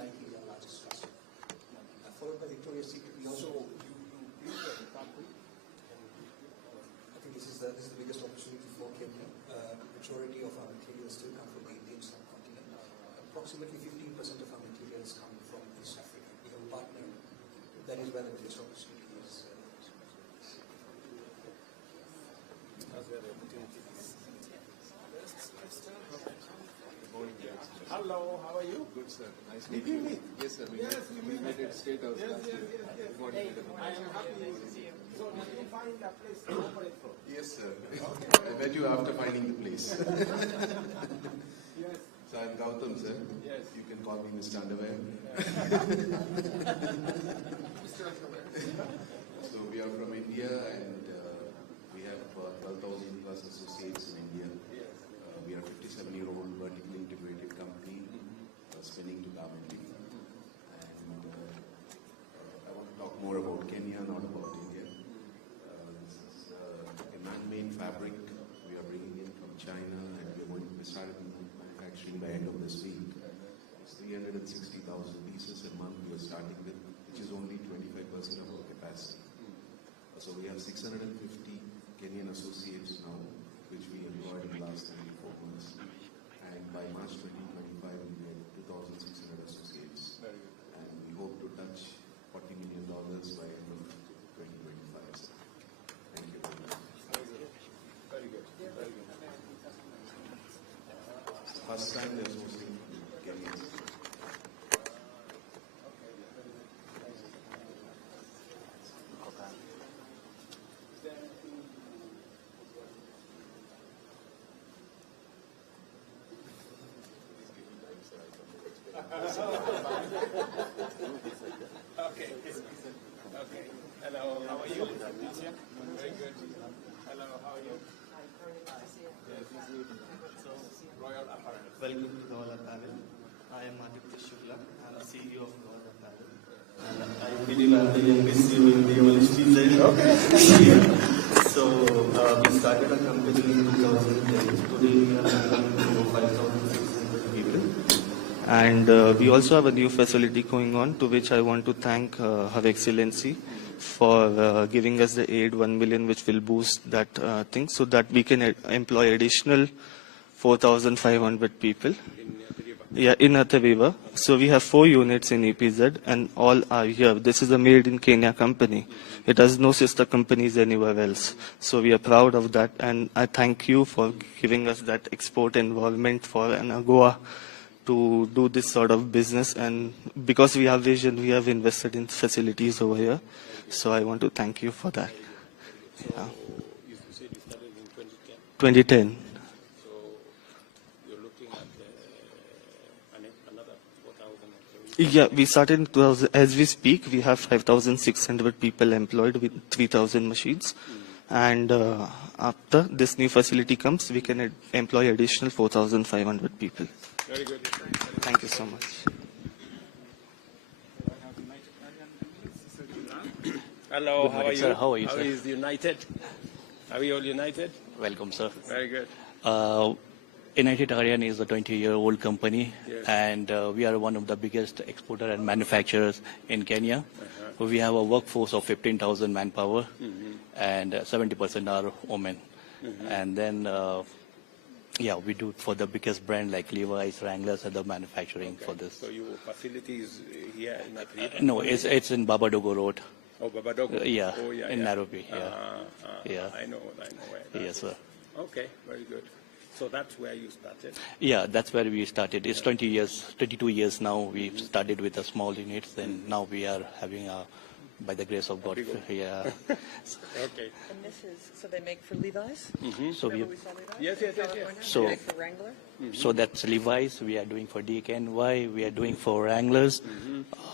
Nike is our largest customer. Followed by Victoria's Secret. We also I think this is the biggest opportunity for Kenya. Majority of our materials still come from the Indian subcontinent. Approximately 15% of our materials come from East Africa. We have a partner. That is where the biggest opportunity is. Hello, how are you? Good, sir. Nice meeting you. Yes, sir. We met at State House last year. I am happy. So, did you find a place to operate from? Yes, sir. I met you after finding the place. Yes. So, I'm Gautam, sir. Yes. You can call me Mr. Underwear. So, we are from India and we have 12,000 plus associates in India. Yes. We are a 57-year-old vertically integrated company spinning to garment. And I want to talk more about Kenya, not about India. This is a man-made fabric we are bringing in from China, and we started manufacturing by end of this week. It's 360,000 pieces a month we are starting with, which is only 25% of our capacity. So we have 650 Kenyan associates now, which we employed in the last 94 months. And by March 2025, we had 2,600 associates. Very good. And we hope to touch $40 million by end of 2025. So, thank you very much. Very good. Very good. First time they're hosting Kenyans. Okay. Okay. Hello, how are you? Very good. Hello, how are you? Yes, Royal Apparel. Welcome to Royal Apparel. I am Aditya Shukla. I am the CEO of Royal Apparel. And I believe I am the youngest CEO in the OLST there. Okay. So, we started a company in 2010. Today we are over 5,600 people. And we also have a new facility going on, to which I want to thank Her Excellency for giving us the aid 1 million, which will boost that thing, so that we can employ additional 4,500 people. Yeah, in Athaviva. So we have 4 units in EPZ, and all are here. This is a made in Kenya company. It has no sister companies anywhere else. So we are proud of that, and I thank you for giving us that export involvement for an AGOA to do this sort of business. And because we have vision, we have invested in facilities over here. So I want to thank you for that. Yeah. You said you started in 2010. 2010. So you're looking at another 4,000 employees. Yeah, we started in 2000. As we speak, we have 5,600 people employed with 3,000 machines. And after this new facility comes, we can employ additional 4,500 people. Very good. Thank you so much. Hello, Good morning, sir. How are you, How sir? is United? Are we all united? Welcome, sir. Very good. United Aryan is a 20-year-old company, Yes. and we are one of the biggest exporter and manufacturers in Kenya. We have a workforce of 15,000 manpower, and 70% are women. And then, we do it for the biggest brand like Levi's, Wranglers, and the manufacturing for this. So your facility is here in Athaviva? No, it's in Babadogo Road. Oh, Babadogo. Yeah, Oh, yeah, in yeah. Nairobi. Yeah, Yeah. I know where. yes, sir. Okay, very good. So that's where you started. Yeah, that's where we started. It's 22 years now. We started with the small units, and now we are having by the grace of God. Yeah. Okay. And this is, so they make for Levi's? So we, Remember we saw Levi's? Yes, yes, yes, yes. California? So- They make for Wrangler? so that's Levi's. We are doing for DKNY. We are doing for Wranglers.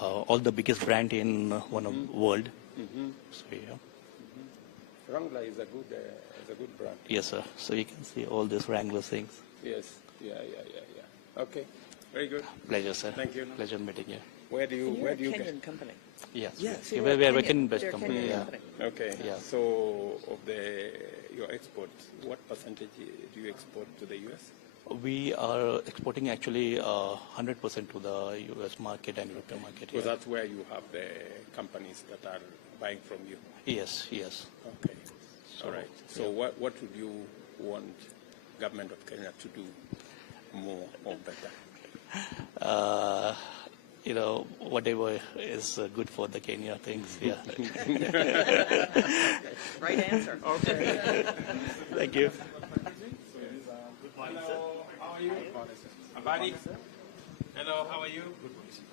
All the biggest brand in one of world. So yeah. Wrangler is a good brand. Yes, sir. So you can see all these Wrangler things. Yes. Yeah. Okay. Very good. Pleasure, sir. Thank you. Pleasure meeting you. Where do And you you're a get? Kenyan company. Yes. Yeah, so Yeah, you're we are a working Kenyan- best you're a company. Kenyan Yeah. company. Okay. Yeah. So of your exports, what percentage do you export to the US? We are exporting actually 100% to the US market and European market. So Yeah. that's where you have the companies that are buying from you. Yes, yes. Okay. All right. So what would you want government of Kenya to do more or better? Whatever is good for the Kenya things. Yeah. Right answer. Okay. Thank you. Hello, how are you? Abadi? Hello, how are you?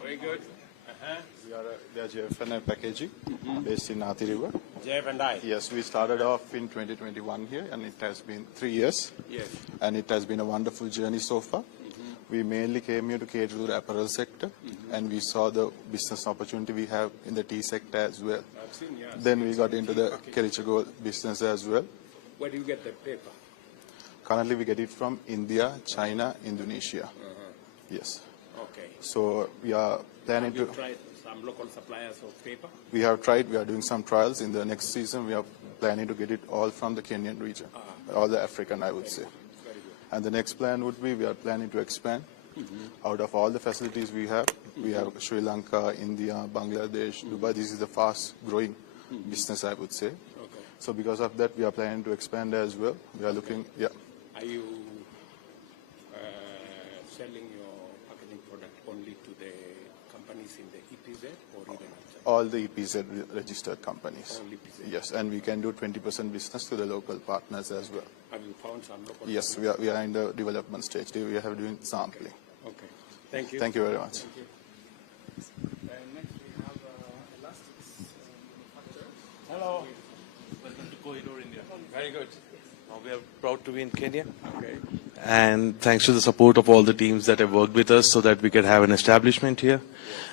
Very good. We are JFNI Packaging, based in Athi River. Jeff and I. Yes, we started off in 2021 here, and it has been 3 years. Yes. And it has been a wonderful journey so far. We mainly came here to cater to the apparel sector, and we saw the business opportunity we have in the tea sector as well. I've seen, yeah. Then we got into the Kerichago business as well. Where do you get the paper? Currently, we get it from India, China, Indonesia. Yes. Okay. So we are planning Have you to. tried some local suppliers of paper? We have tried. We are doing some trials. In the next season, we are planning to get it all from the Kenyan region, all the African, I would say. Very good. And the next plan would be we are planning to expand. Out of all the facilities we have Sri Lanka, India, Bangladesh, Dubai. This is the fast-growing business, I would say. Okay. So because of that, we are planning to expand as well. We are looking, yeah. Are you selling your packaging product only to the companies in the EPZ or even outside? All the EPZ registered companies. Only EPZ. Yes, and we can do 20% business to the local partners as well. Have you found some local? Yes, we are in the development stage. We are doing sampling. Okay. Thank you. Thank you very much. Thank you. Next we have elastics manufacturer. Hello. Welcome to Kohinoor, India. Very good. We are proud to be in Kenya. Okay. And thanks to the support of all the teams that have worked with us so that we could have an establishment here.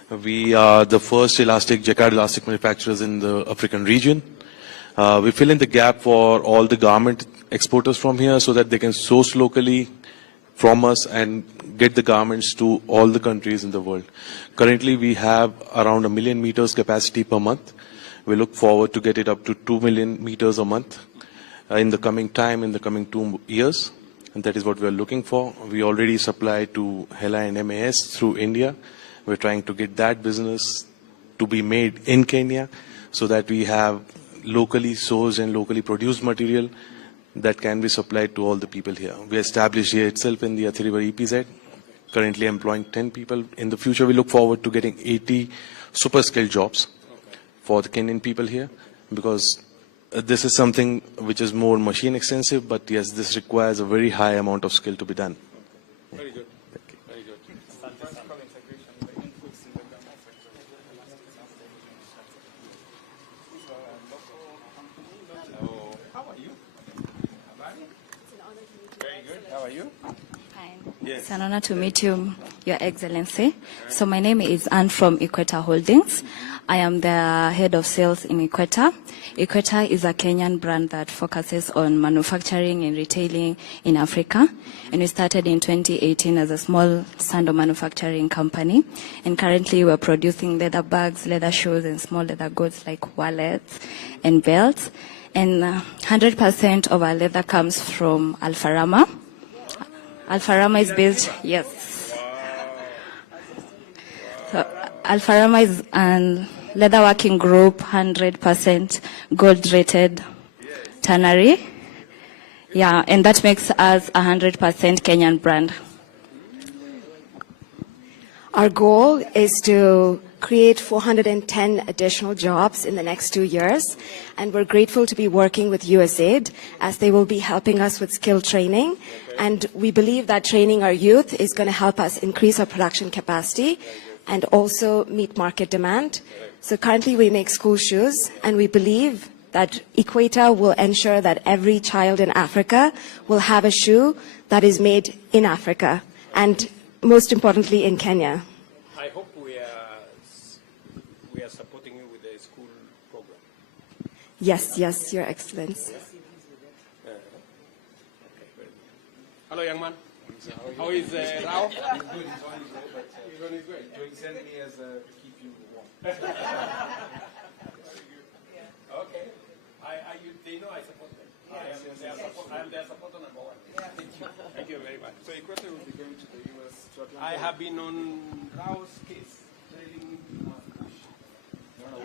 We are the first jacquard elastic manufacturers in the African region. We fill in the gap for all the garment exporters from here so that they can source locally from us and get the garments to all the countries in the world. Currently, we have around 1 million meters capacity per month. We look forward to get it up to 2 million meters a month in the coming 2 years. And that is what we are looking for. We already supply to HELA and MAS through India. We're trying to get that business to be made in Kenya so that we have locally sourced and locally produced material that can be supplied to all the people here. We established here itself in the Athi River EPZ, currently employing 10 people. In the future, we look forward to getting 80 super skilled jobs for the Kenyan people here, because this is something which is more machine extensive, but yes, this requires a very high amount of skill to be done. Very good. Very good. Hello. How are you? Very good. How are you? Fine. Yes. It's an honor to meet you, Your Excellency. So my name is Anne from Equator Holdings. I am the head of sales in Equator. Equator is a Kenyan brand that focuses on manufacturing and retailing in Africa. And we started in 2018 as a small sandal manufacturing company. And currently we're producing leather bags, leather shoes, and small leather goods like wallets and belts. And 100% of our leather comes from Alfarama. Alfarama is based, yes. So Alfarama is a leatherworking group, 100% gold-rated tannery. Yeah, and that makes us 100% Kenyan brand. Our goal is to create 410 additional jobs in the next 2 years, and we're grateful to be working with USAID as they will be helping us with skill training, and we believe that training our youth is going to help us increase our production capacity and also meet market demand. So currently we make school shoes, and we believe that Equator will ensure that every child in Africa will have a shoe that is made in Africa, and most importantly in Kenya. I hope we are supporting you with the school program. Yes, yes, Your Excellency. Okay, very good. Hello, young man. How is Rao? He's good. He's on his way. He sent me as to keep you warm. Okay. They know I support them. I am their supporter number one. Thank you. you very much. So Equator will be going to the US to Atlanta. I have been on Rao's case.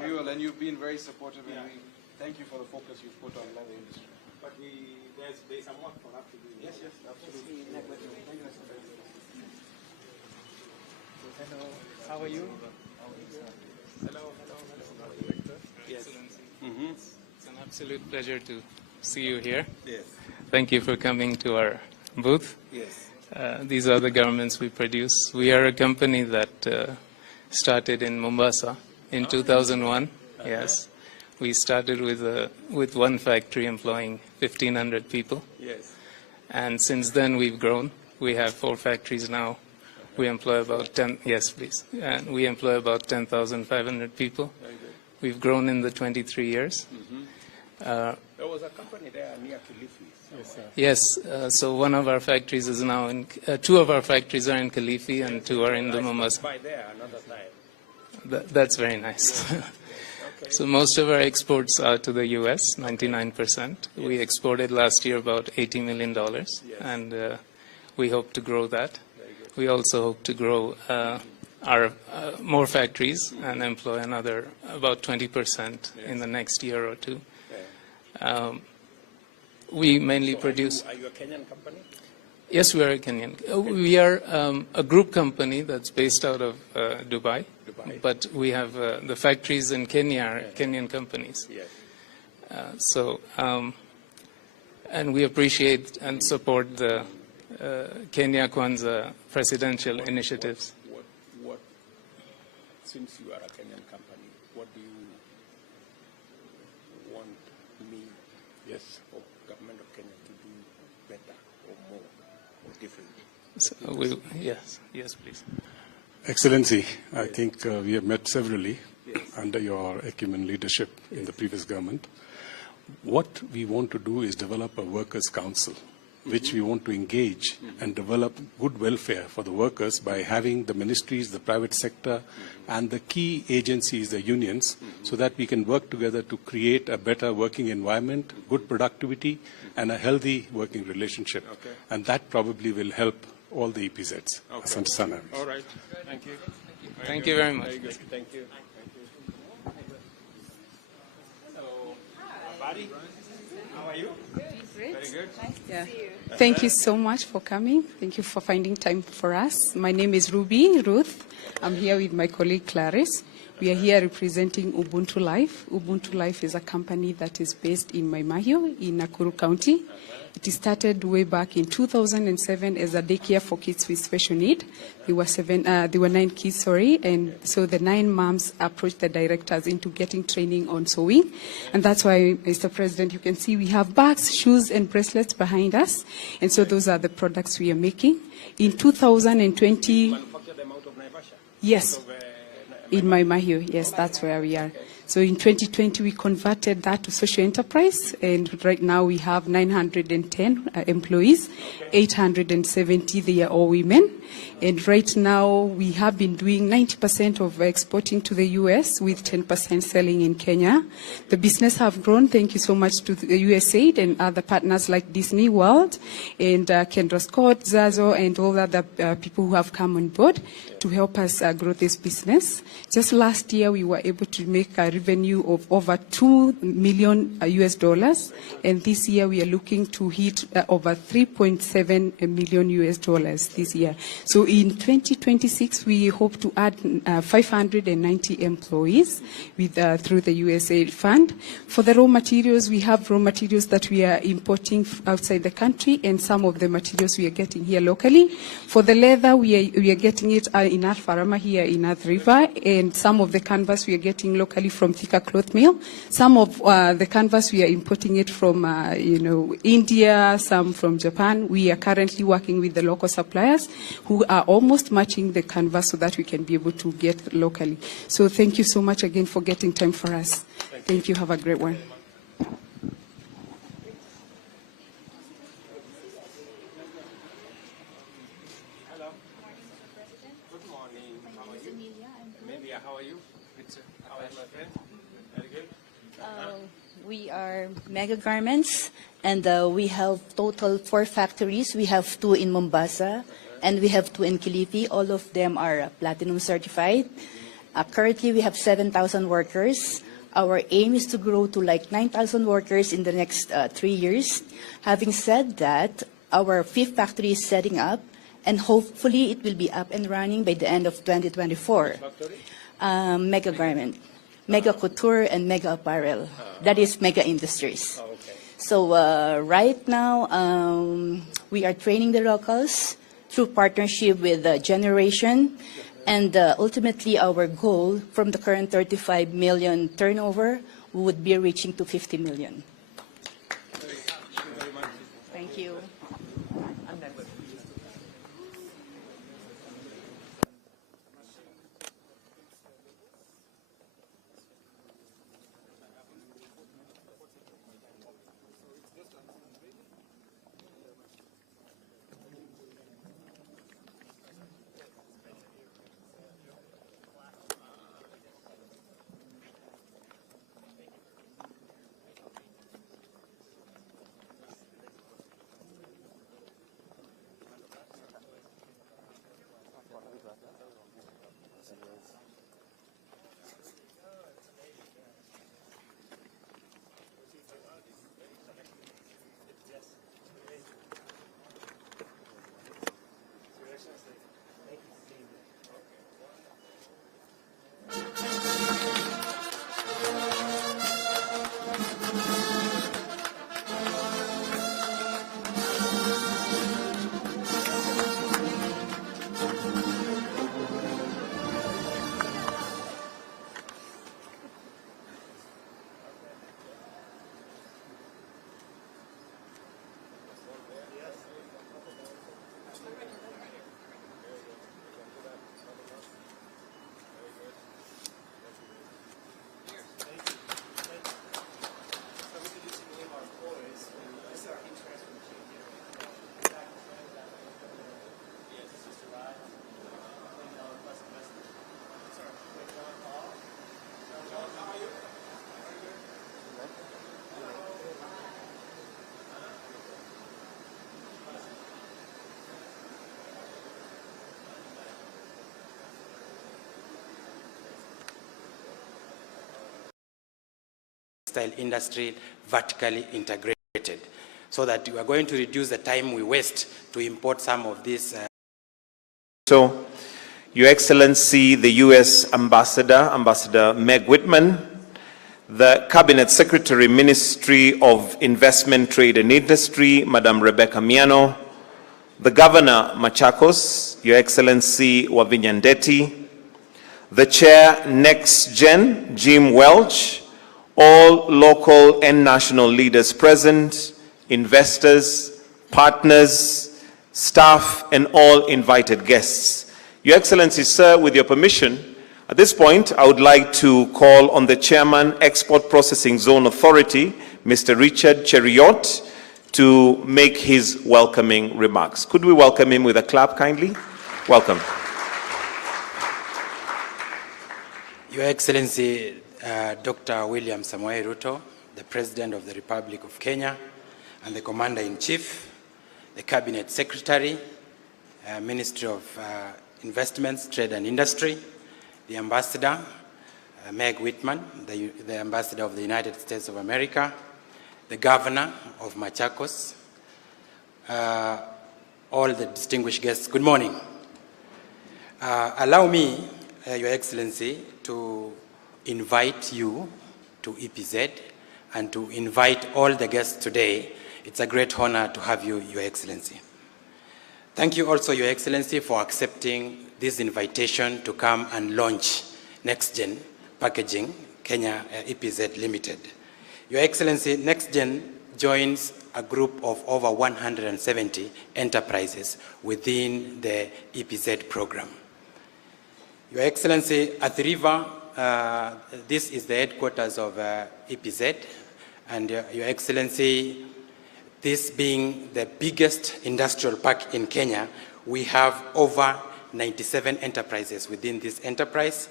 We will, and you've been very supportive, and we thank you for the focus you've put on leather industry. But there's some work for us to do. Yes, absolutely. Thank you, Mr. President. Hello, how are you? Hello. Yes. It's an absolute pleasure to see you here. Yes. Thank you for coming to our booth. Yes. These are the garments we produce. We are a company that started in Mombasa in 2001. Yes. We started with one factory employing 1,500 people. Yes. And since then we've grown. We have 4 factories now. We employ about 10, yes please. And we employ about 10,500 people. Very good. We've grown in the 23 years. There was a company there near Kilifi. Yes, so one of our factories is now in, 2 of our factories are in Kilifi and 2 are in the Mombasa. By there another time. That's very nice. Okay. So most of our exports are to the U.S., 99%. We exported last year about $80 million, and we hope to grow that. We also hope to grow our more factories and employ another about 20% in the next year or 2. We mainly produce... Are you a Kenyan company? Yes, we are a Kenyan. We are a group company that's based out of Dubai, but we have the factories in Kenya are Kenyan companies. Yes. And we appreciate and support the Kenya Kwanza presidential initiatives. What, since you are a Kenyan company, what do you want me, or government of Kenya to do better or more or different? So yes, please. Excellency, I think we have met severally under your acumen leadership in the previous government. What we want to do is develop a workers' council, which we want to engage and develop good welfare for the workers by having the ministries, the private sector, and the key agencies, the unions, so that we can work together to create a better working environment, good productivity, and a healthy working relationship. Okay. And that probably will help all the EPZs. Okay. Asante sana. All right. Thank you. Thank you very much. Very good. Thank you. Hello. Buddy. How are you? Great. Very good. Yeah. Thank you so much for coming. Thank you for finding time for us. My name is Ruth. I'm here with my colleague Clarice. We are here representing Ubuntu Life. Ubuntu Life is a company that is based in Maimahio in Nakuru County. It started way back in 2007 as a daycare for kids with special need. There were 9 kids, and so the 9 moms approached the directors into getting training on sewing. And that's why, Mr. President, you can see we have bags, shoes, and bracelets behind us. And so those are the products we are making. In 2020... Manufacture them out of Naivasha? Yes. In Maimahio, yes, that's where we are. So in 2020, we converted that to social enterprise, and right now we have 910 employees, 870, they are all women. And right now, we have been doing 90% of exporting to the U.S. with 10% selling in Kenya. The business have grown. Thank you so much to the USAID and other partners like Disney World and Kendra Scott, Zazo, and all other people who have come on board to help us grow this business. Just last year, we were able to make a revenue of over $2 million US, and this year we are looking to hit over $3.7 million US this year. So in 2026, we hope to add 590 employees with through the USAID fund. For the raw materials, we have raw materials that we are importing outside the country, and some of the materials we are getting here locally. For the leather, we are getting it in Alfarama here in Earth River, and some of the canvas we are getting locally from Thika Cloth Mill. Some of the canvas we are importing it from India, some from Japan. We are currently working with the local suppliers who are almost matching the canvas so that we can be able to get locally. So thank you so much again for getting time for us. Thank you. Have a great one. Hello. Good morning. How are you? Amelia, how are you? How are you, my friend? Very good. We are Mega Garments, and we have total 4 factories. We have 2 in Mombasa, and we have 2 in Kilifi. All of them are platinum certified. Currently, we have 7,000 workers. Our aim is to grow to like 9,000 workers in the next 3 years. Having said that, our 5th factory is setting up, and hopefully it will be up and running by the end of 2024. Mega Garment, Mega Couture, and Mega Apparel. That is Mega Industries. So right now, we are training the locals through partnership with Generation. And ultimately, our goal from the current 35 million turnover would be reaching to 50 million. Thank you. Industry vertically integrated, so that we are going to reduce the time we waste to import some of these. So, Your Excellency, the U.S. Ambassador Meg Whitman, the Cabinet Secretary, Ministry of Investment, Trade and Industry, Madam Rebecca Miano, the Governor Machakos, Your Excellency Wavinyandeti, the Chair Nextgen, Jim Welch, all local and national leaders present, investors, partners, staff, and all invited guests. Your Excellency, sir, with your permission, at this point, I would like to call on the Chairman, Export Processing Zone Authority, Mr. Richard Cheriot, to make his welcoming remarks. Could we welcome him with a clap, kindly? Welcome. Your Excellency, Dr. William Samoei Ruto, the President of the Republic of Kenya, and the Commander-in-Chief, the Cabinet Secretary, Ministry of Investments, Trade and Industry, the Ambassador, Meg Whitman, the Ambassador of the United States of America, the Governor of Machakos, all the distinguished guests, good morning. Allow me, Your Excellency, to invite you to EPZ and to invite all the guests today. It's a great honor to have you, Your Excellency. Thank you also, Your Excellency, for accepting this invitation to come and launch Nextgen Packaging Kenya EPZ Limited. Your Excellency, Nextgen joins a group of over 170 enterprises within the EPZ program. Your Excellency, at the river, this is the headquarters of EPZ, and Your Excellency, this being the biggest industrial park in Kenya, we have over 97 enterprises within this enterprise,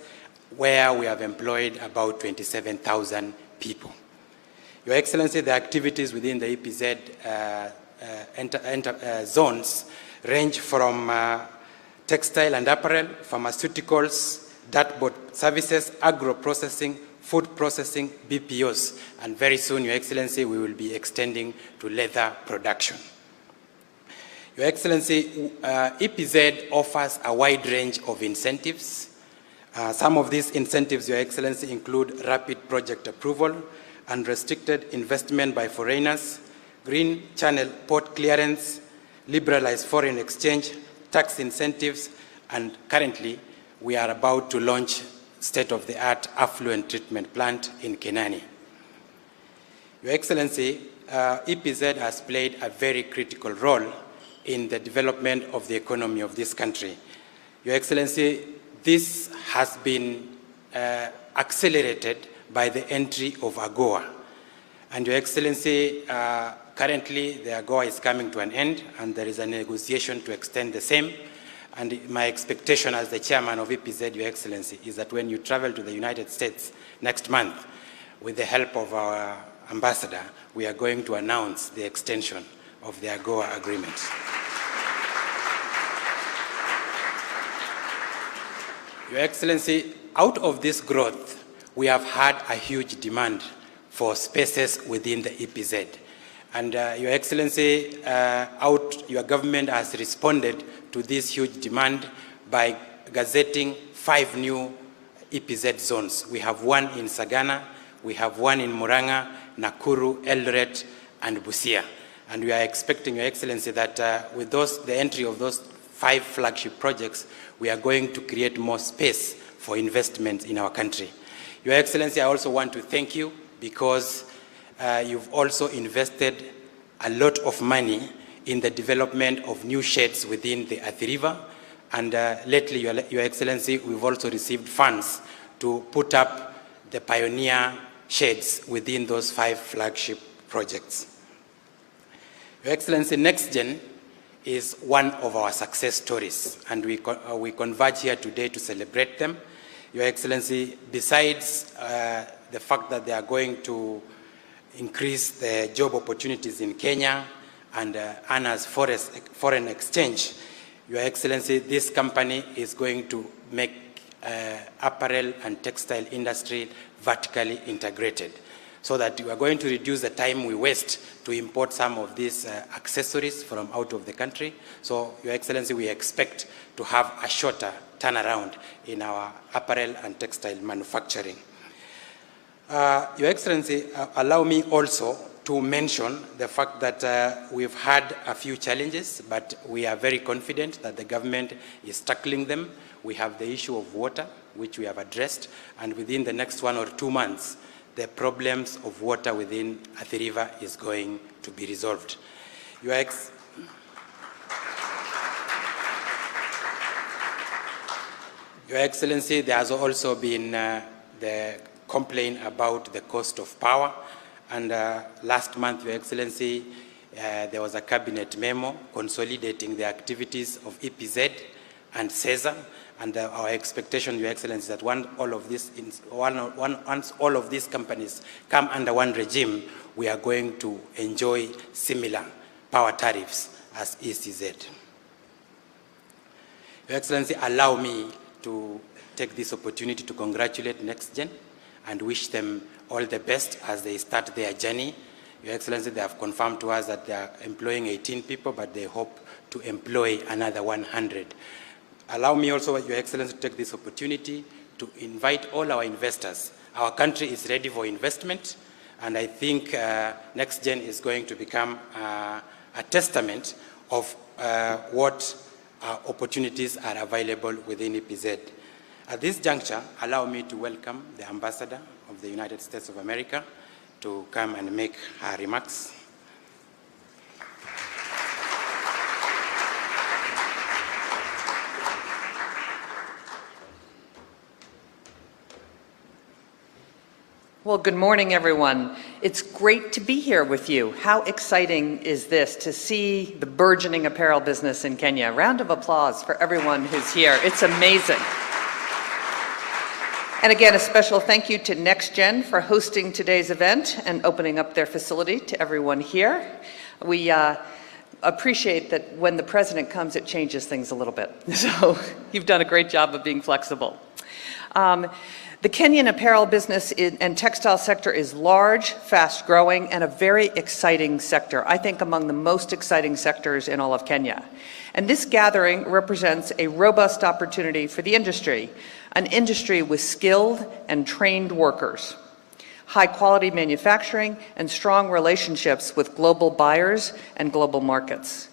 where we have employed about 27,000 people. Your Excellency, the activities within the EPZ zones range from textile and apparel, pharmaceuticals, dartboard services, agro-processing, food processing, BPOs, and very soon, Your Excellency, we will be extending to leather production. Your Excellency, EPZ offers a wide range of incentives. Some of these incentives, Your Excellency, include rapid project approval, unrestricted investment by foreigners, green channel port clearance, liberalized foreign exchange, tax incentives, and currently we are about to launch state-of-the-art affluent treatment plant in Kenani. Your Excellency, EPZ has played a very critical role in the development of the economy of this country. Your Excellency, this has been accelerated by the entry of AGOA. And Your Excellency, currently the AGOA is coming to an end and there is a negotiation to extend the same. And my expectation as the chairman of EPZ, Your Excellency, is that when you travel to the United States next month, with the help of our ambassador, we are going to announce the extension of the AGOA agreement. Your Excellency, out of this growth, we have had a huge demand for spaces within the EPZ. And Your Excellency, your government has responded to this huge demand by gazetting 5 new EPZ zones. We have one in Sagana, we have one in Muranga, Nakuru, Eldoret, and Busia. And we are expecting, Your Excellency, that with the entry of those 5 flagship projects, we are going to create more space for investment in our country. Your Excellency, I also want to thank you because you've also invested a lot of money in the development of new sheds within the Athi River. And lately, Your Excellency, we've also received funds to put up the pioneer sheds within those 5 flagship projects. Your Excellency, Nextgen is one of our success stories, and we converge here today to celebrate them. Your Excellency, besides the fact that they are going to increase the job opportunities in Kenya and earn us foreign exchange, Your Excellency, this company is going to make apparel and textile industry vertically integrated, so that we are going to reduce the time we waste to import some of these accessories from out of the country. So, Your Excellency, we expect to have a shorter turnaround in our apparel and textile manufacturing. Your Excellency, allow me also to mention the fact that we've had a few challenges, but we are very confident that the government is tackling them. We have the issue of water, which we have addressed, and within the next 1 or 2 months, the problems of water within Athi River is going to be resolved. Your Excellency, there has also been the complaint about the cost of power. And last month, Your Excellency, there was a cabinet memo consolidating the activities of EPZ and CESA. And our expectation, Your Excellency, is that once all of these companies come under one regime, we are going to enjoy similar power tariffs as ECZ. Your Excellency, allow me to take this opportunity to congratulate Nextgen and wish them all the best as they start their journey. Your Excellency, they have confirmed to us that they are employing 18 people, but they hope to employ another 100. Allow me also, Your Excellency, to take this opportunity to invite all our investors. Our country is ready for investment, and I think Nextgen is going to become a testament of what opportunities are available within EPZ. At this juncture, allow me to welcome the Ambassador of the United States of America to come and make her remarks. Well, good morning, everyone. It's great to be here with you. How exciting is this to see the burgeoning apparel business in Kenya? Round of applause for everyone who's here. It's amazing. And again, a special thank you to Nextgen for hosting today's event and opening up their facility to everyone here. We appreciate that when the president comes, it changes things a little bit. So you've done a great job of being flexible. The Kenyan apparel business and textile sector is large, fast-growing, and a very exciting sector. I think among the most exciting sectors in all of Kenya. And this gathering represents a robust opportunity for the industry, an industry with skilled and trained workers, high-quality manufacturing, and strong relationships with global buyers and global markets.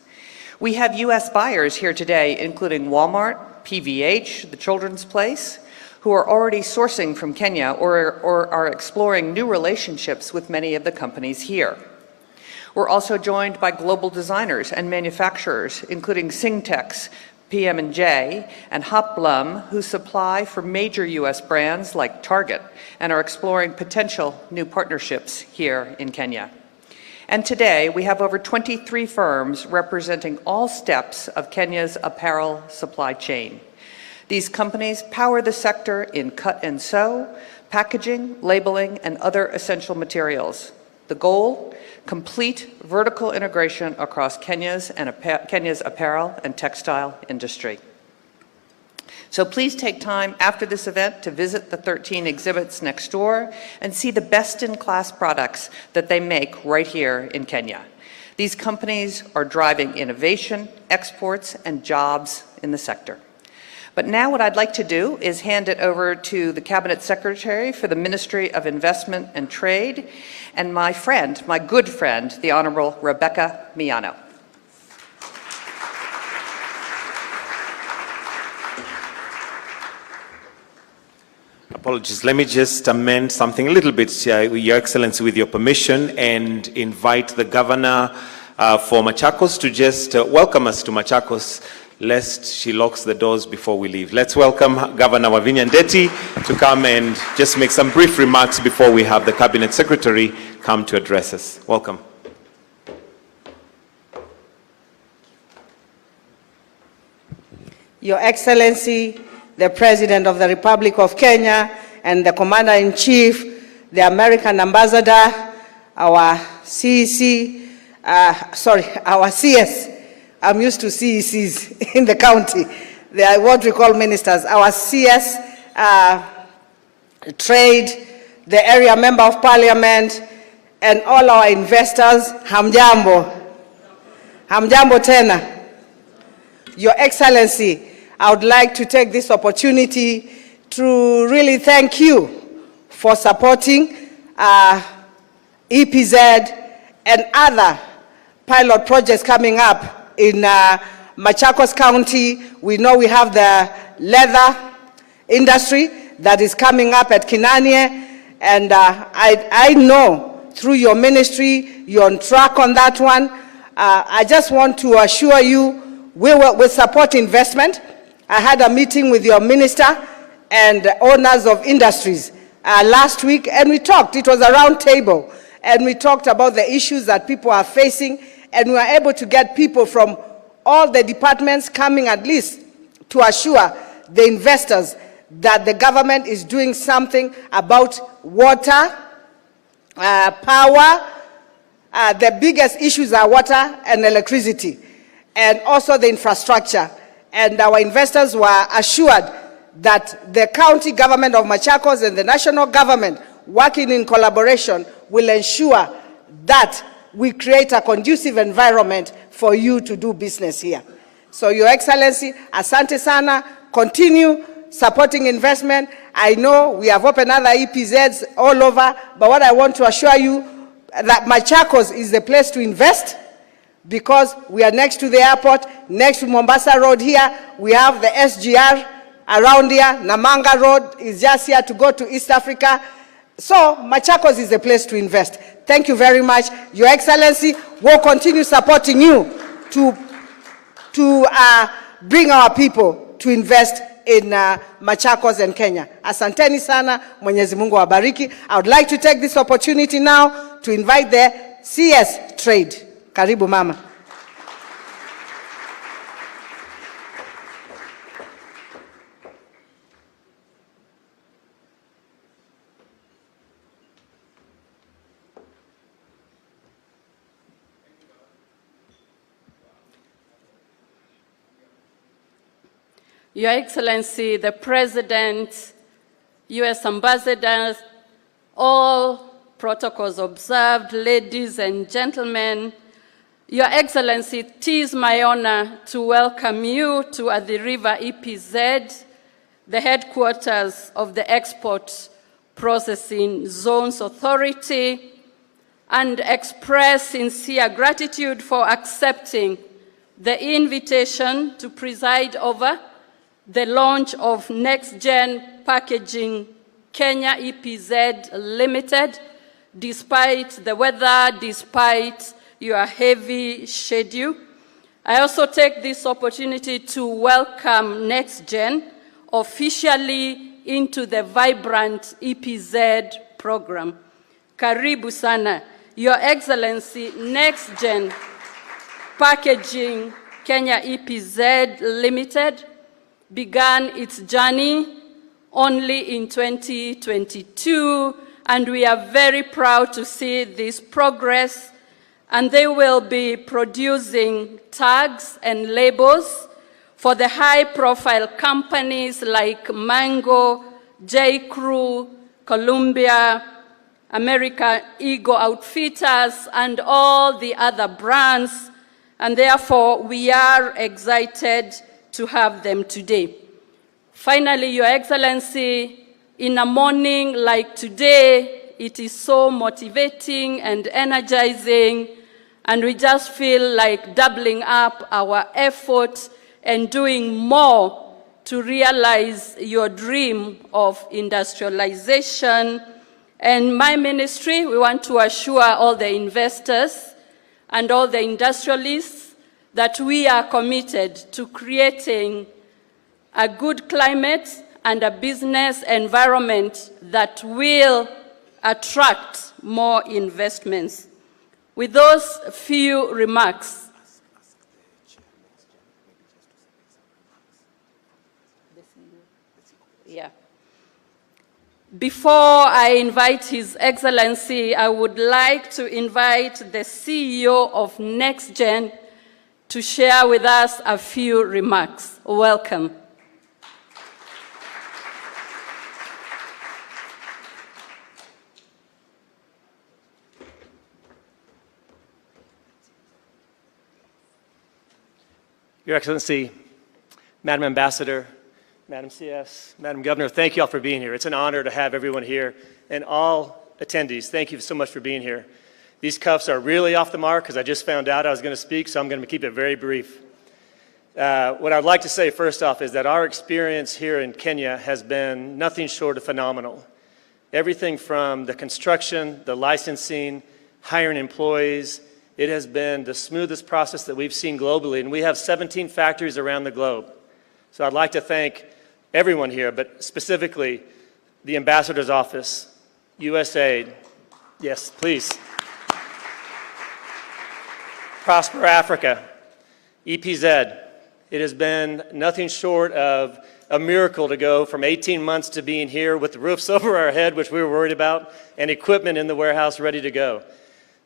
We have U.S. buyers here today, including Walmart, PVH, The Children's Place, who are already sourcing from Kenya or are exploring new relationships with many of the companies here. We're also joined by global designers and manufacturers, including Singtex, PM&J, and Hopblum, who supply for major U.S. brands like Target and are exploring potential new partnerships here in Kenya. And today, we have over 23 firms representing all steps of Kenya's apparel supply chain. These companies power the sector in cut and sew, packaging, labeling, and other essential materials. The goal? Complete vertical integration across Kenya's apparel and textile industry. So please take time after this event to visit the 13 exhibits next door and see the best-in-class products that they make right here in Kenya. These companies are driving innovation, exports, and jobs in the sector. But now what I'd like to do is hand it over to the Cabinet Secretary for the Ministry of Investment and Trade, and my friend, my good friend, the Honorable Rebecca Miano. Apologies, let me just amend something a little bit, Your Excellency, with your permission, and invite the Governor for Machakos to just welcome us to Machakos, lest she locks the doors before we leave. Let's welcome Governor Wavinya Ndeti to come and just make some brief remarks before we have the Cabinet Secretary come to address us. Welcome. Your Excellency, the President of the Republic of Kenya, and the Commander-in-Chief, the American Ambassador, our our CS, I'm used to CECs in the county. They are what we call ministers. Our CS, Trade, the area member of parliament, and all our investors, hamjambo. Hamjambo tena. Your Excellency, I would like to take this opportunity to really thank you for supporting EPZ and other pilot projects coming up in Machakos County. We know we have the leather industry that is coming up at Kinanie, and I know through your ministry you're on track on that one. I just want to assure you we support investment. I had a meeting with your minister and owners of industries last week, and we talked. It was a round table, and we talked about the issues that people are facing, and we were able to get people from all the departments coming at least to assure the investors that the government is doing something about water, power. The biggest issues are water and electricity, and also the infrastructure. And our investors were assured that the county government of Machakos and the national government, working in collaboration, will ensure that we create a conducive environment for you to do business here. So, Your Excellency, asante sana, continue supporting investment. I know we have opened other EPZs all over, but what I want to assure you that Machakos is the place to invest, because we are next to the airport, next to Mombasa Road here. We have the SGR around here. Namanga Road is just here to go to East Africa. So Machakos is the place to invest. Thank you very much. Your Excellency, we'll continue supporting you to bring our people to invest in Machakos and Kenya. Asanteni sana, Mwenyezi Mungu wabariki. I would like to take this opportunity now to invite the CS Trade. Karibu mama. Your Excellency, the President, U.S. ambassadors, all protocols observed, ladies and gentlemen, Your Excellency, it is my honor to welcome you to Athi River EPZ, the headquarters of the Export Processing Zones Authority, and express sincere gratitude for accepting the invitation to preside over the launch of Nextgen Packaging Kenya EPZ Limited, despite the weather, despite your heavy schedule. I also take this opportunity to welcome Nextgen officially into the vibrant EPZ program. Karibu sana. Your Excellency, Nextgen Packaging Kenya EPZ Limited began its journey only in 2022, and we are very proud to see this progress, and they will be producing tags and labels for the high-profile companies like Mango, J.Crew, Columbia, American Eagle Outfitters, and all the other brands, and therefore we are excited to have them today. Finally, Your Excellency, in a morning like today, it is so motivating and energizing, and we just feel like doubling up our efforts and doing more to realize your dream of industrialization. And my ministry, we want to assure all the investors and all the industrialists that we are committed to creating a good climate and a business environment that will attract more investments. With those few remarks, before I invite His Excellency, I would like to invite the CEO of Nextgen to share with us a few remarks. Welcome. Your Excellency, Madam Ambassador, Madam CS, Madam Governor, thank you all for being here. It's an honor to have everyone here, and all attendees, thank you so much for being here. These cuffs are really off the mark because I just found out I was going to speak, so I'm going to keep it very brief. What I'd like to say first off is that our experience here in Kenya has been nothing short of phenomenal. Everything from the construction, the licensing, hiring employees, it has been the smoothest process that we've seen globally, and we have 17 factories around the globe. So I'd like to thank everyone here, but specifically the Ambassador's Office, USAID, yes, please. Prosper Africa, EPZ. It has been nothing short of a miracle to go from 18 months to being here with the roofs over our head, which we were worried about, and equipment in the warehouse ready to go.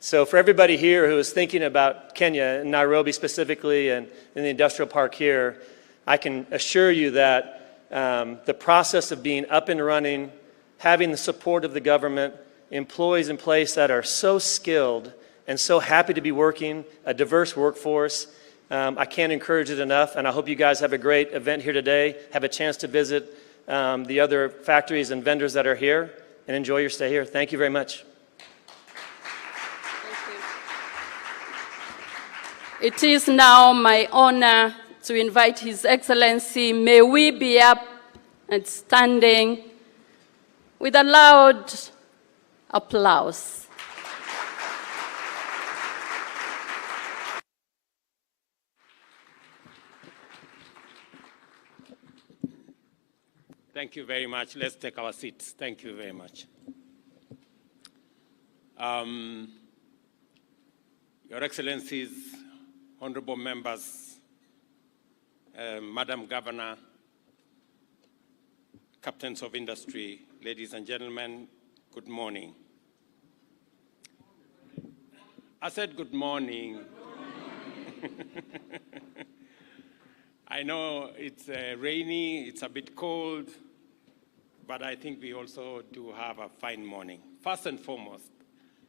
So for everybody here who is thinking about Kenya, and Nairobi specifically, and in the industrial park here, I can assure you that the process of being up and running, having the support of the government, employees in place that are so skilled and so happy to be working, a diverse workforce, I can't encourage it enough, and I hope you guys have a great event here today, have a chance to visit the other factories and vendors that are here, and enjoy your stay here. Thank you very much. It is now my honor to invite His Excellency. May we be up and standing with a loud applause. Thank you very much. Let's take our seats. Thank you very much. Your Excellencies, honorable members, Madam Governor, captains of industry, ladies and gentlemen, good morning. I said good morning. I know it's rainy, it's a bit cold, but I think we also do have a fine morning. First and foremost,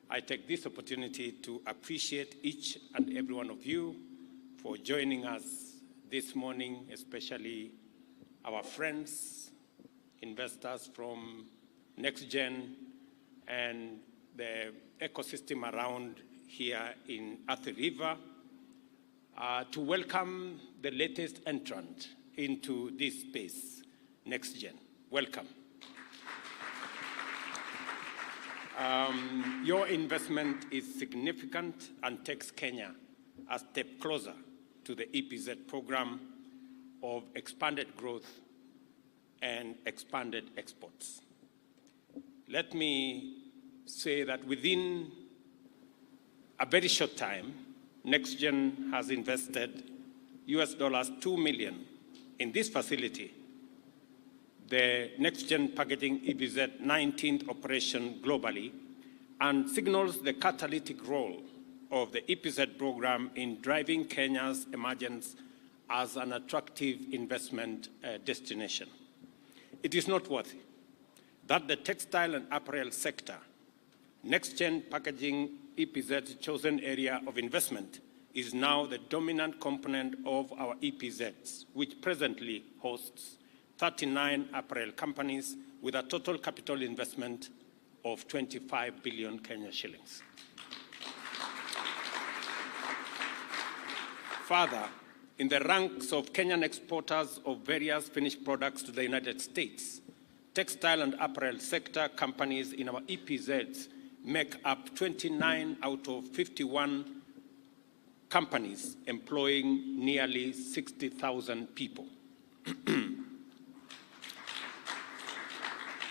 I take this opportunity to appreciate each and every one of you for joining us this morning, especially our friends, investors from Nextgen and the ecosystem around here in Athi River, to welcome the latest entrant into this space, Nextgen. Welcome. Your investment is significant and takes Kenya a step closer to the EPZ program of expanded growth and expanded exports. Let me say that within a very short time, Nextgen has invested $2 million in this facility, the Nextgen Packaging EPZ 19th operation globally, and signals the catalytic role of the EPZ program in driving Kenya's emergence as an attractive investment destination. It is noteworthy that the textile and apparel sector, Nextgen Packaging EPZ's chosen area of investment, is now the dominant component of our EPZs, which presently hosts 39 apparel companies with a total capital investment of 25 billion Kenya shillings. Further, in the ranks of Kenyan exporters of various finished products to the United States, textile and apparel sector companies in our EPZs make up 29 out of 51 companies, employing nearly 60,000 people.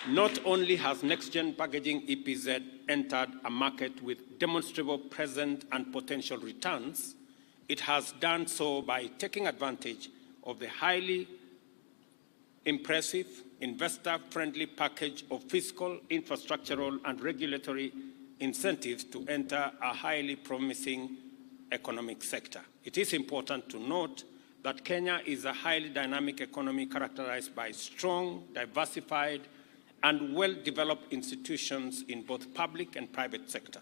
Not only has Nextgen Packaging EPZ entered a market with demonstrable present and potential returns, it has done so by taking advantage of the highly impressive, investor-friendly package of fiscal, infrastructural, and regulatory incentives to enter a highly promising economic sector. It is important to note that Kenya is a highly dynamic economy characterized by strong, diversified, and well-developed institutions in both public and private sector.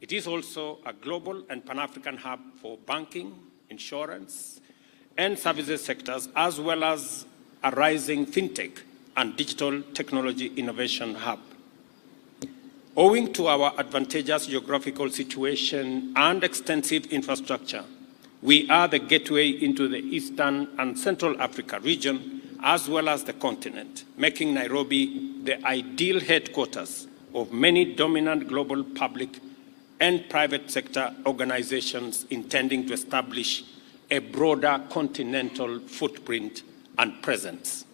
It is also a global and Pan-African hub for banking, insurance, and services sectors, as well as a rising fintech and digital technology innovation hub. Owing to our advantageous geographical situation and extensive infrastructure, we are the gateway into the Eastern and Central Africa region, as well as the continent, making Nairobi the ideal headquarters of many dominant global public and private sector organizations intending to establish a broader continental footprint and presence.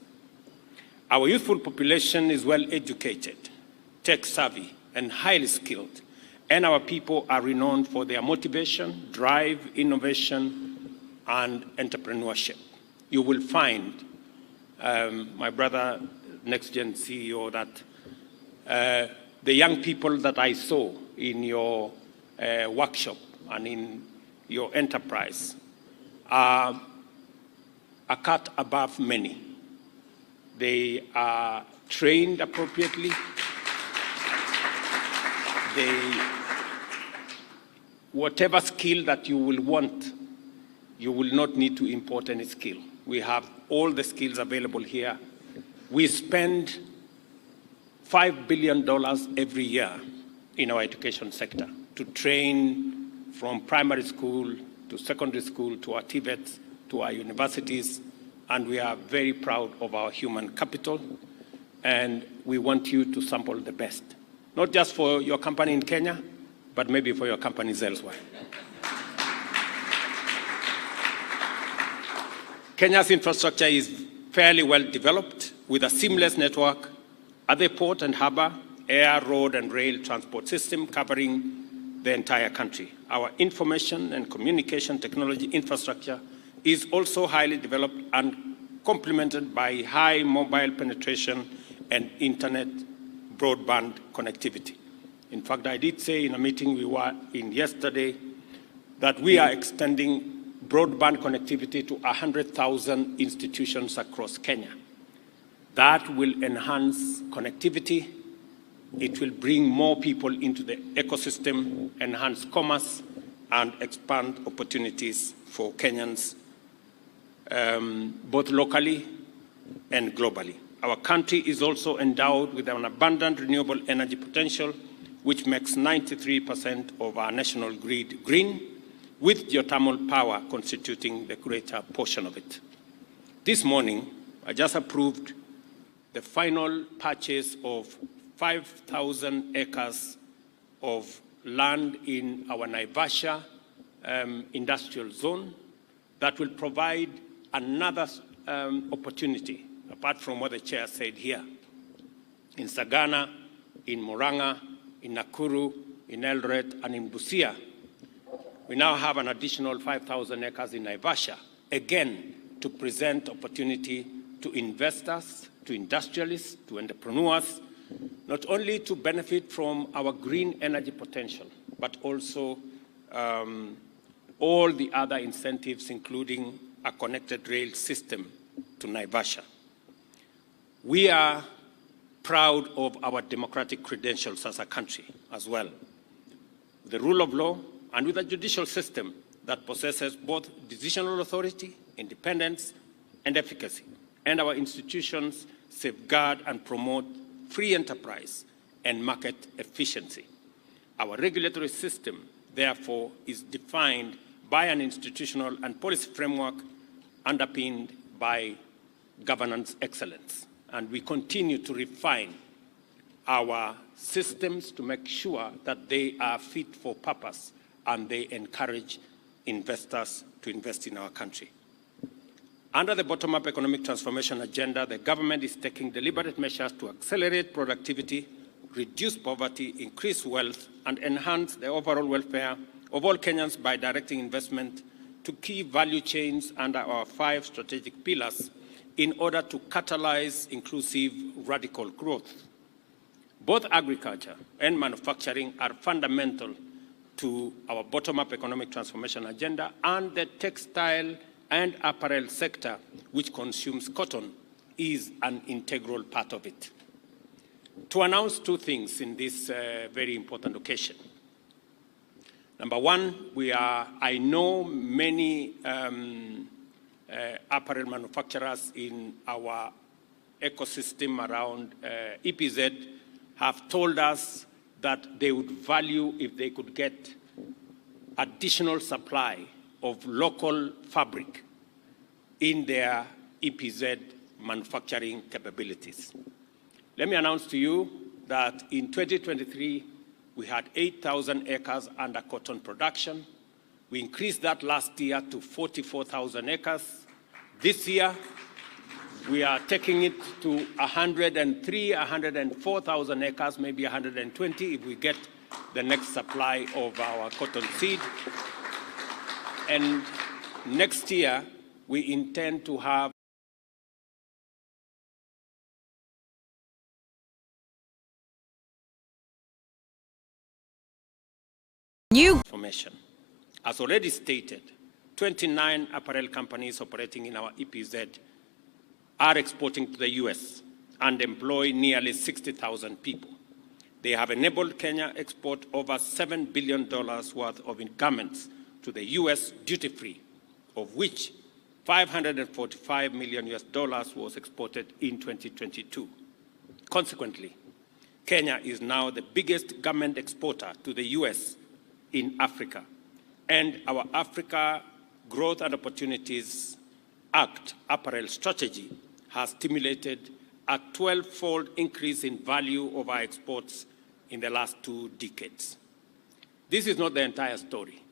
Our youthful population is well educated, tech-savvy, and highly skilled, and our people are renowned for their motivation, drive, innovation, and entrepreneurship. You will find, my brother, Nextgen CEO, that the young people that I saw in your workshop and in your enterprise are a cut above many. They are trained appropriately. Whatever skill that you will want, you will not need to import any skill. We have all the skills available here. We spend $5 billion every year in our education sector to train from primary school to secondary school to our TVETs to our universities, and we are very proud of our human capital, and we want you to sample the best, not just for your company in Kenya, but maybe for your companies elsewhere. Kenya's infrastructure is fairly well developed with a seamless network at the port and harbor, air, road, and rail transport system covering the entire country. Our information and communication technology infrastructure is also highly developed and complemented by high mobile penetration and internet broadband connectivity. In fact, I did say in a meeting we were in yesterday that we are extending broadband connectivity to 100,000 institutions across Kenya. That will enhance connectivity. It will bring more people into the ecosystem, enhance commerce, and expand opportunities for Kenyans, both locally and globally. Our country is also endowed with an abundant renewable energy potential, which makes 93% of our national grid green, with geothermal power constituting the greater portion of it. This morning, I just approved the final purchase of 5,000 acres of land in our Naivasha industrial zone that will provide another opportunity, apart from what the chair said here, in Sagana, in Murang'a, in Nakuru, in Eldoret, and in Busia. We now have an additional 5,000 acres in Naivasha, again, to present opportunity to investors, to industrialists, to entrepreneurs, not only to benefit from our green energy potential, but also all the other incentives, including a connected rail system to Naivasha. We are proud of our democratic credentials as a country as well. The rule of law and with a judicial system that possesses both decisional authority, independence, and efficacy. And our institutions safeguard and promote free enterprise and market efficiency. Our regulatory system, therefore, is defined by an institutional and policy framework underpinned by governance excellence. And we continue to refine our systems to make sure that they are fit for purpose and they encourage investors to invest in our country. Under the bottom-up economic transformation agenda, the government is taking deliberate measures to accelerate productivity, reduce poverty, increase wealth, and enhance the overall welfare of all Kenyans by directing investment to key value chains under our 5 strategic pillars in order to catalyze inclusive radical growth. Both agriculture and manufacturing are fundamental to our bottom-up economic transformation agenda, and the textile and apparel sector, which consumes cotton, is an integral part of it. To announce 2 things in this very important occasion. Number one, I know many apparel manufacturers in our ecosystem around EPZ have told us that they would value if they could get additional supply of local fabric in their EPZ manufacturing capabilities. Let me announce to you that in 2023, we had 8,000 acres under cotton production. We increased that last year to 44,000 acres. This year, we are taking it to 103, 104,000 acres, maybe 120 if we get the next supply of our cotton seed. And next year, we intend to have new information. As already stated, 29 apparel companies operating in our EPZ are exporting to the US and employ nearly 60,000 people. They have enabled Kenya export over $7 billion worth of garments to the US duty-free, of which $545 million was exported in 2022. Consequently, Kenya is now the biggest garment exporter to the US in Africa, and our Africa Growth and Opportunities Act apparel strategy has stimulated a 12-fold increase in value of our exports in the last 2 decades. This is not the entire story.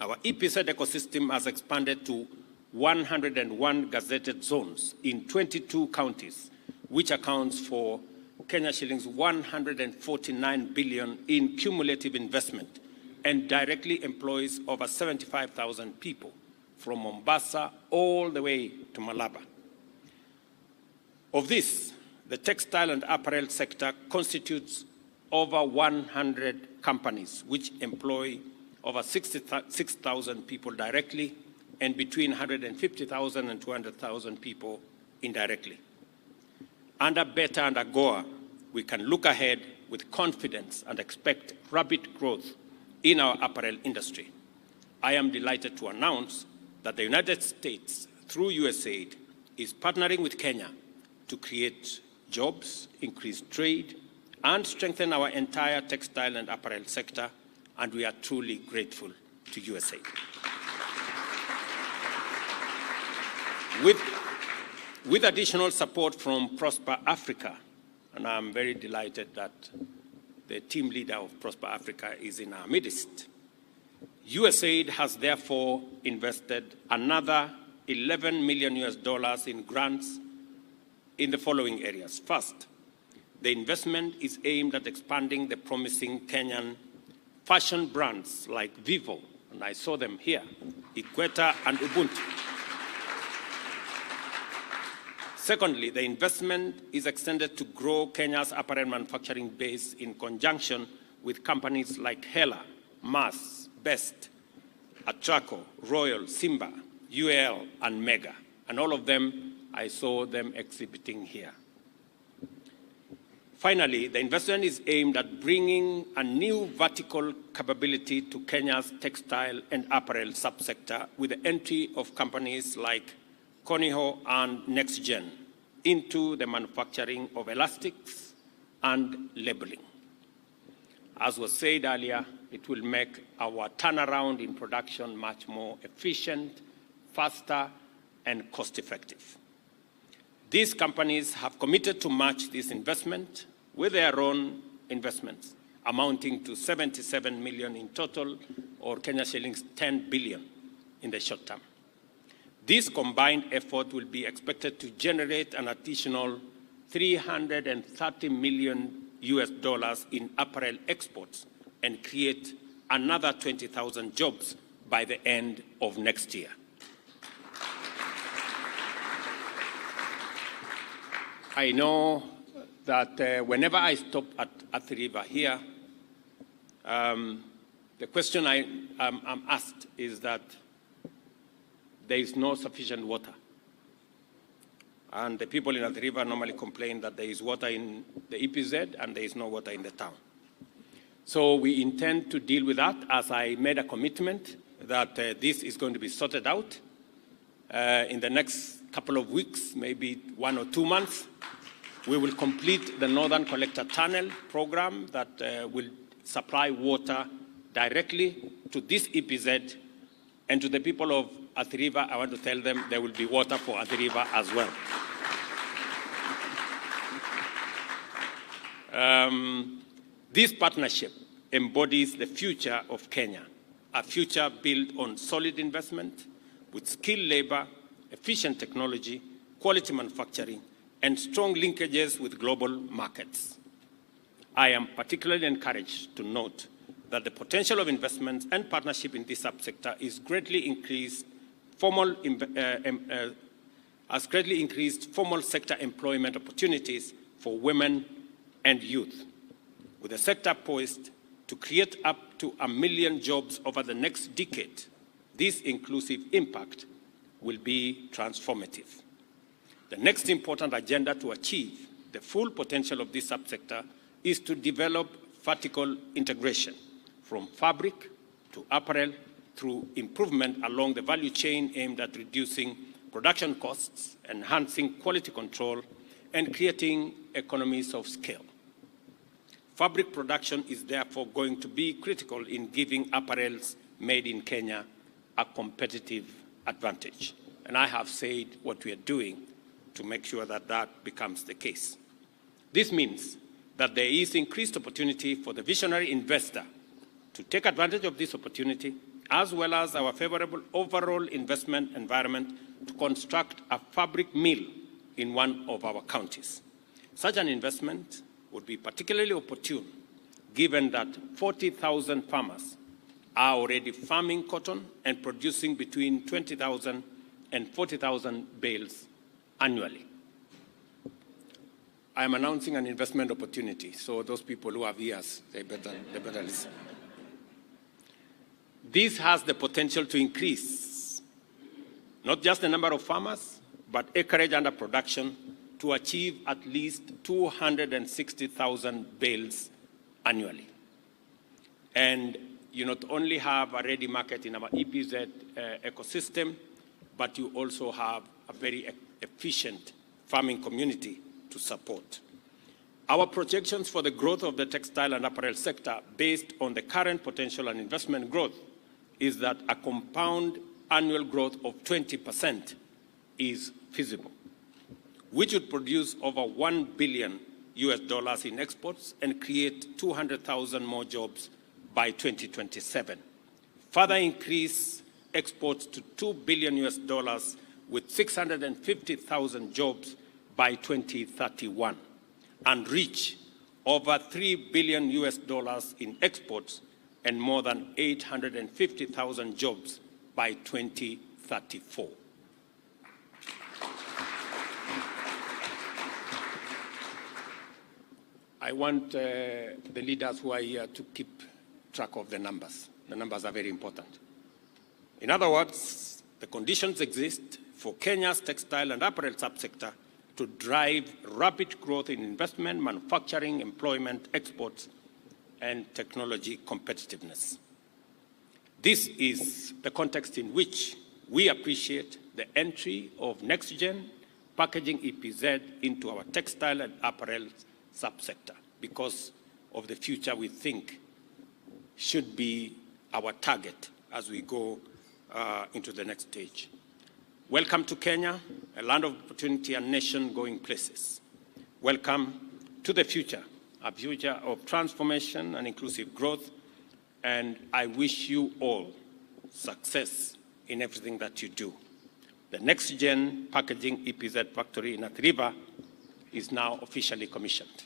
Our EPZ ecosystem has expanded to 101 gazetted zones in 22 counties, which accounts for Kenya shillings 149 billion in cumulative investment and directly employs over 75,000 people from Mombasa all the way to Malaba. Of this, the textile and apparel sector constitutes over 100 companies which employ over 66,000 people directly, and between 150,000 and 200,000 people indirectly. Under BETA and AGOA, we can look ahead with confidence and expect rapid growth in our apparel industry. I am delighted to announce that the United States, through USAID, is partnering with Kenya to create jobs, increase trade, and strengthen our entire textile and apparel sector, and we are truly grateful to USAID. With additional support from Prosper Africa, and I'm very delighted that the team leader of Prosper Africa is in our midst, USAID has therefore invested another $11 million in grants in the following areas. First, the investment is aimed at expanding the promising Kenyan fashion brands like Vivo, and I saw them here, Ikweta and Ubuntu. Secondly, the investment is extended to grow Kenya's apparel manufacturing base in conjunction with companies like Hela, Mars, Best, Atraco, Royal, Simba, UAL, and Mega. And all of them, I saw them exhibiting here. Finally, the investment is aimed at bringing a new vertical capability to Kenya's textile and apparel subsector with the entry of companies like Koniho and Nextgen into the manufacturing of elastics and labeling. As was said earlier, it will make our turnaround in production much more efficient, faster, and cost-effective. These companies have committed to match this investment with their own investments, amounting to 77 million in total, or Kenya shillings 10 billion in the short term. This combined effort will be expected to generate an additional $330 million in apparel exports and create another 20,000 jobs by the end of next year. I know that whenever I stop at the river here, the question I'm asked is that there is no sufficient water. And the people in the river normally complain that there is water in the EPZ and there is no water in the town. So we intend to deal with that, as I made a commitment that this is going to be sorted out in the next couple of weeks, maybe 1 or 2 months. We will complete the Northern Collector Tunnel program that will supply water directly to this EPZ, and to the people of Athi River, I want to tell them there will be water for Athi River as well. This partnership embodies the future of Kenya, a future built on solid investment with skilled labor, efficient technology, quality manufacturing, and strong linkages with global markets. I am particularly encouraged to note that the potential of investments and partnership in this subsector is greatly increased formal sector employment opportunities for women and youth, with the sector poised to create up to 1 million jobs over the next decade. This inclusive impact will be transformative. The next important agenda to achieve the full potential of this subsector is to develop vertical integration from fabric to apparel through improvement along the value chain aimed at reducing production costs, enhancing quality control, and creating economies of scale. Fabric production is therefore going to be critical in giving apparels made in Kenya a competitive advantage. And I have said what we are doing to make sure that that becomes the case. This means that there is increased opportunity for the visionary investor to take advantage of this opportunity, as well as our favorable overall investment environment to construct a fabric mill in one of our counties. Such an investment would be particularly opportune, given that 40,000 farmers are already farming cotton and producing between 20,000 and 40,000 bales annually. I am announcing an investment opportunity, so those people who have ears, they better listen. This has the potential to increase not just the number of farmers, but acreage under production to achieve at least 260,000 bales annually. And you not only have a ready market in our EPZ ecosystem, but you also have a very efficient farming community to support. Our projections for the growth of the textile and apparel sector based on the current potential and investment growth is that a compound annual growth of 20% is feasible, which would produce over $1 billion in exports and create 200,000 more jobs by 2027. Further increase exports to $2 billion with 650,000 jobs by 2031 and reach over $3 billion in exports and more than 850,000 jobs by 2034. I want the leaders who are here to keep track of the numbers. The numbers are very important. In other words, the conditions exist for Kenya's textile and apparel subsector to drive rapid growth in investment, manufacturing, employment, exports, and technology competitiveness. This is the context in which we appreciate the entry of Nextgen packaging EPZ into our textile and apparel subsector because of the future we think should be our target as we go into the next stage. Welcome to Kenya, a land of opportunity and nation going places. Welcome to the future, a future of transformation and inclusive growth, and I wish you all success in everything that you do. The Nextgen packaging EPZ factory in Athi River is now officially commissioned.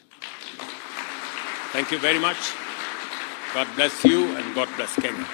Thank you very much. God bless you and God bless Kenya.